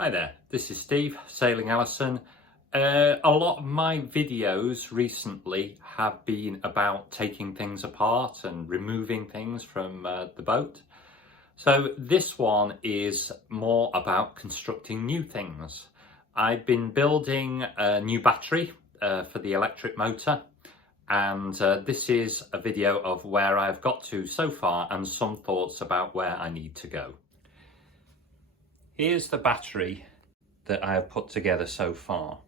Hi there, this is Steve, Sailing Alison. A lot of my videos recently have been about taking things apart and removing things from the boat. So this one is more about constructing new things. I've been building a new battery for the electric motor, and this is a video of where I've got to so far and some thoughts about where I need to go. Here's the battery that I have put together so far.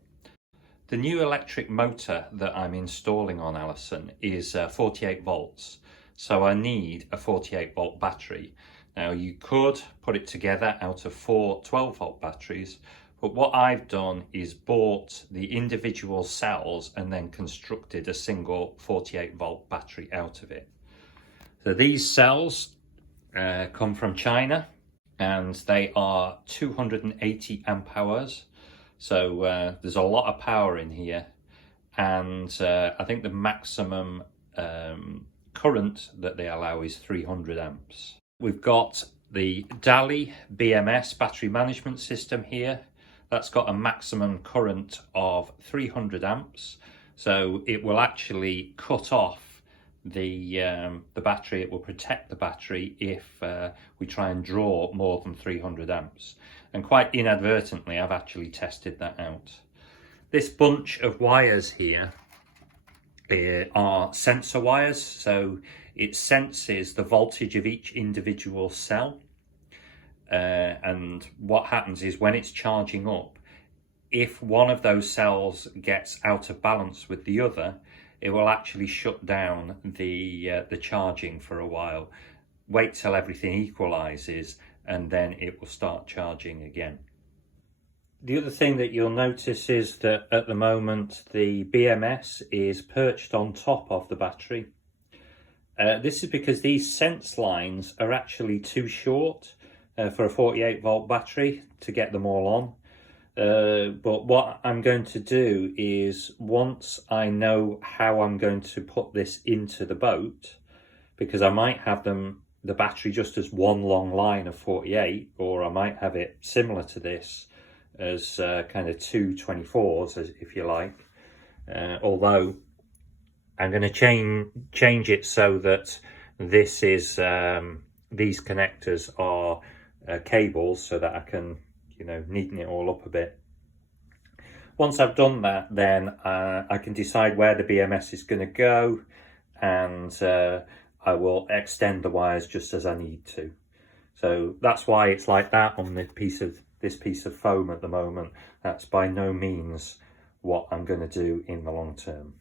The new electric motor that I'm installing on Alison is 48 volts, so I need a 48 volt battery. Now you could put it together out of 4 12 volt batteries, but what I've done is bought the individual cells and then constructed a single 48 volt battery out of it. So these cells come from China, and they are 280 amp hours. So there's a lot of power in here. And I think the maximum current that they allow is 300 amps. We've got the Daly BMS battery management system here. That's got a maximum current of 300 amps. So it will actually cut off the battery. It will protect the battery if we try and draw more than 300 amps. And quite inadvertently, I've actually tested that out. This bunch of wires here are sensor wires, so it senses the voltage of each individual cell. And what happens is when it's charging up, if one of those cells gets out of balance with the other, it will actually shut down the charging for a while. Wait till everything equalizes and then it will start charging again. The other thing that you'll notice is that at the moment the BMS is perched on top of the battery. This is because these sense lines are actually too short for a 48 volt battery to get them all on. But what I'm going to do is, once I know how I'm going to put this into the boat, because I might have the battery just as one long line of 48, or I might have it similar to this as kind of two 24s, if you like. Although I'm going to change it so that this is these connectors are cables, so that I can neaten it all up a bit. Once I've done that, then I can decide where the BMS is going to go, and I will extend the wires just as I need to. So that's why it's like that on this piece of foam at the moment. That's by no means what I'm going to do in the long term.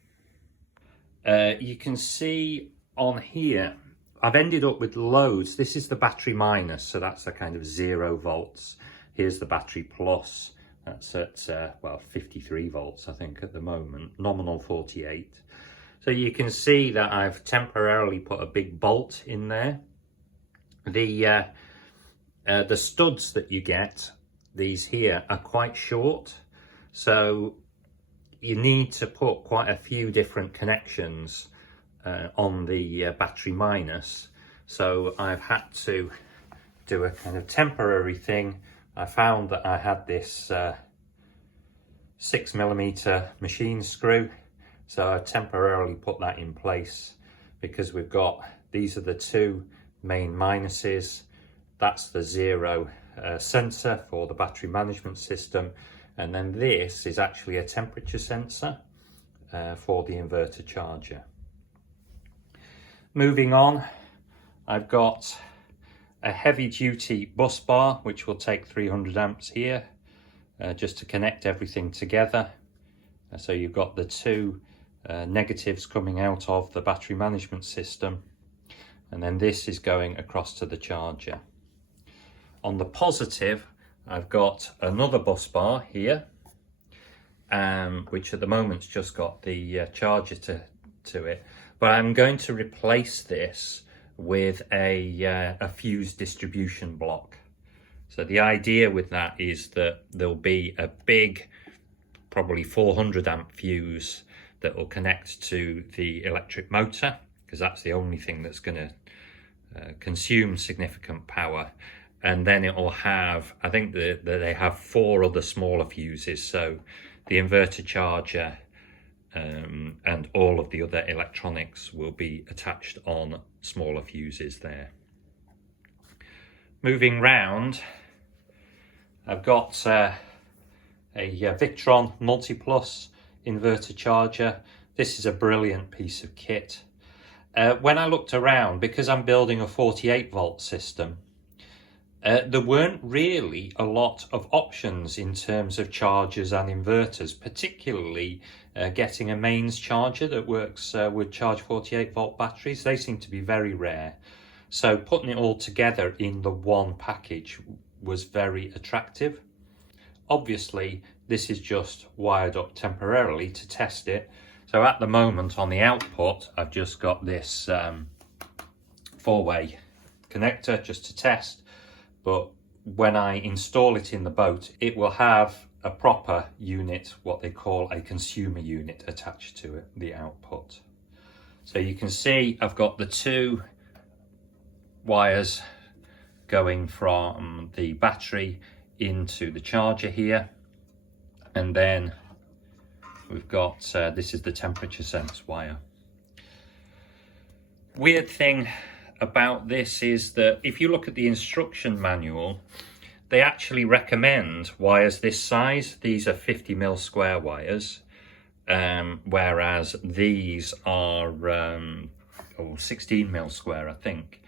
You can see on here, I've ended up with loads. This is the battery minus, so that's a kind of 0 volts. Here's the battery plus, that's at, well, 53 volts, I think, at the moment, nominal 48. So you can see that I've temporarily put a big bolt in there. The studs that you get, these here, are quite short. So you need to put quite a few different connections on the battery minus. So I've had to do a kind of temporary thing. I found that I had this 6mm machine screw, so I temporarily put that in place, because we've got, these are the two main minuses. That's the 0 sensor for the battery management system, and then this is actually a temperature sensor for the inverter charger. Moving on, I've got a heavy duty bus bar, which will take 300 amps here, just to connect everything together. So you've got the two negatives coming out of the battery management system, and then this is going across to the charger. On the positive, I've got another bus bar here, which at the moment's just got the charger to it, but I'm going to replace this with a fuse distribution block. So the idea with that is that there'll be a big, probably 400 amp fuse that will connect to the electric motor, because that's the only thing that's going to consume significant power. and then it will have, I think that they have 4 other smaller fuses, so the inverter charger and all of the other electronics will be attached on smaller fuses there. Moving round, I've got a Victron Multiplus inverter charger. This is a brilliant piece of kit. When I looked around, because I'm building a 48 volt system, there weren't really a lot of options in terms of chargers and inverters, particularly getting a mains charger that works with charge 48 volt batteries. They seem to be very rare. So putting it all together in the one package was very attractive. Obviously, this is just wired up temporarily to test it. So at the moment on the output, I've just got this 4-way connector just to test. But when I install it in the boat, it will have a proper unit, what they call a consumer unit, attached to it, the output. So you can see I've got the 2 wires going from the battery into the charger here, and then we've got this is the temperature sense wire. Weird thing about this is that if you look at the instruction manual, they actually recommend wires this size. These are 50mm square wires, whereas these are 16mm square, I think.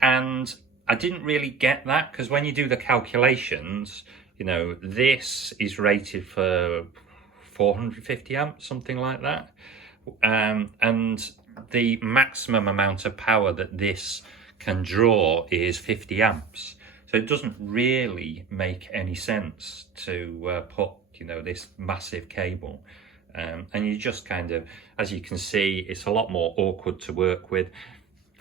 And I didn't really get that, because when you do the calculations, you know, this is rated for 450 amps, something like that. And the maximum amount of power that this can draw is 50 amps. So it doesn't really make any sense to put, you know, this massive cable. And you just kind of, as you can see, it's a lot more awkward to work with.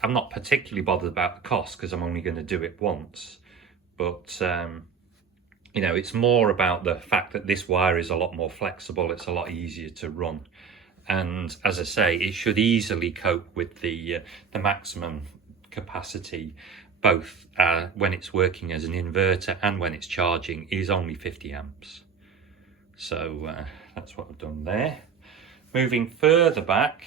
I'm not particularly bothered about the cost because I'm only going to do it once. But, you know, it's more about the fact that this wire is a lot more flexible. It's a lot easier to run. And as I say, it should easily cope with the maximum capacity, both when it's working as an inverter and when it's charging, is only 50 amps. So that's what I've done there. Moving further back,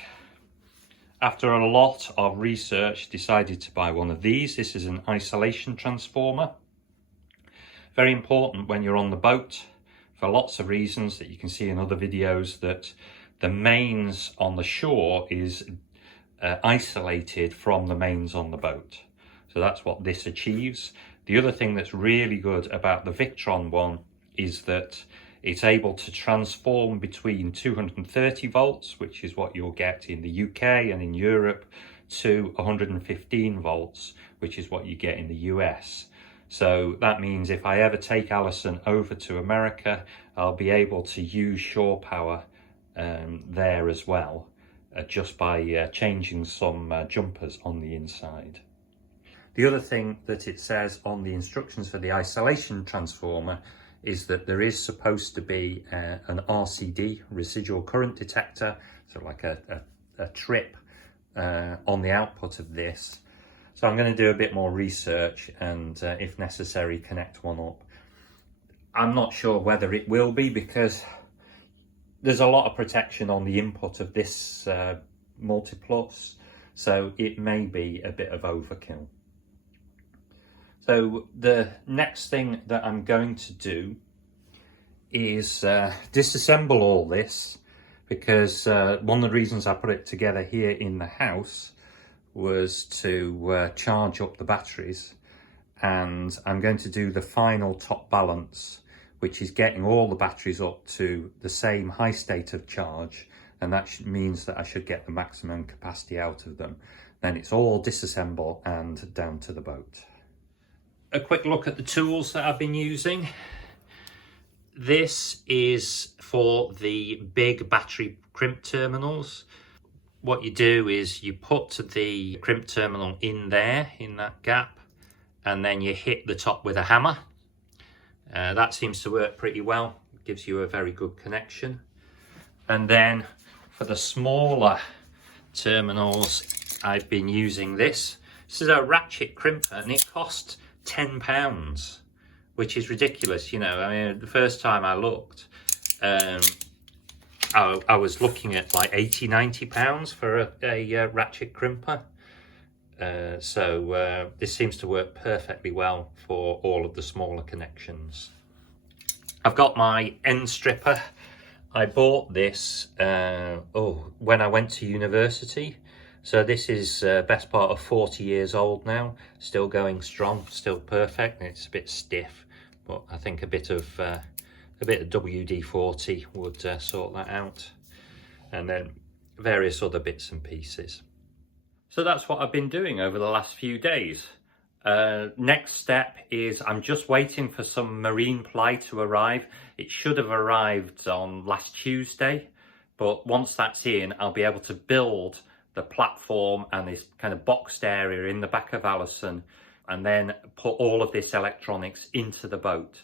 after a lot of research, decided to buy one of these. This is an isolation transformer. Very important when you're on the boat for lots of reasons that you can see in other videos, that the mains on the shore is isolated from the mains on the boat. So that's what this achieves. The other thing that's really good about the Victron one is that it's able to transform between 230 volts, which is what you'll get in the UK and in Europe, to 115 volts, which is what you get in the US. So that means if I ever take Alison over to America, I'll be able to use shore power there as well, just by changing some jumpers on the inside. The other thing that it says on the instructions for the isolation transformer is that there is supposed to be an RCD, residual current detector, so like a trip on the output of this. So I'm going to do a bit more research and if necessary connect one up. I'm not sure whether it will be, because there's a lot of protection on the input of this Multiplus, so it may be a bit of overkill. So the next thing that I'm going to do is disassemble all this, because one of the reasons I put it together here in the house was to charge up the batteries, and I'm going to do the final top balance, which is getting all the batteries up to the same high state of charge, and that means that I should get the maximum capacity out of them. Then it's all disassemble and down to the boat. A quick look at the tools that I've been using. This is for the big battery crimp terminals. What you do is you put the crimp terminal in there, in that gap, and then you hit the top with a hammer. That seems to work pretty well. It gives you a very good connection. And then for the smaller terminals, I've been using this. This is a ratchet crimper, and it cost £10, which is ridiculous. You know, I mean, the first time I looked, I was looking at like £80–90 for a ratchet crimper. So this seems to work perfectly well for all of the smaller connections. I've got my end stripper. I bought this when I went to university. So this is best part of 40 years old now, still going strong, still perfect. It's a bit stiff, but I think a bit of WD-40 would sort that out. And then various other bits and pieces. So that's what I've been doing over the last few days. Next step is I'm just waiting for some marine ply to arrive. It should have arrived on last Tuesday, but once that's in, I'll be able to build the platform and this kind of boxed area in the back of Alison, and then put all of this electronics into the boat.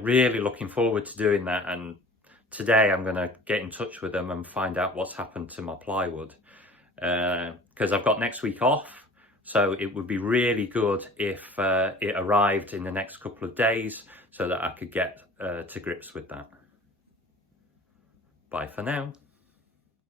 Really looking forward to doing that, and today I'm going to get in touch with them and find out what's happened to my plywood. Because I've got next week off, so it would be really good if it arrived in the next couple of days so that I could get to grips with that. Bye for now.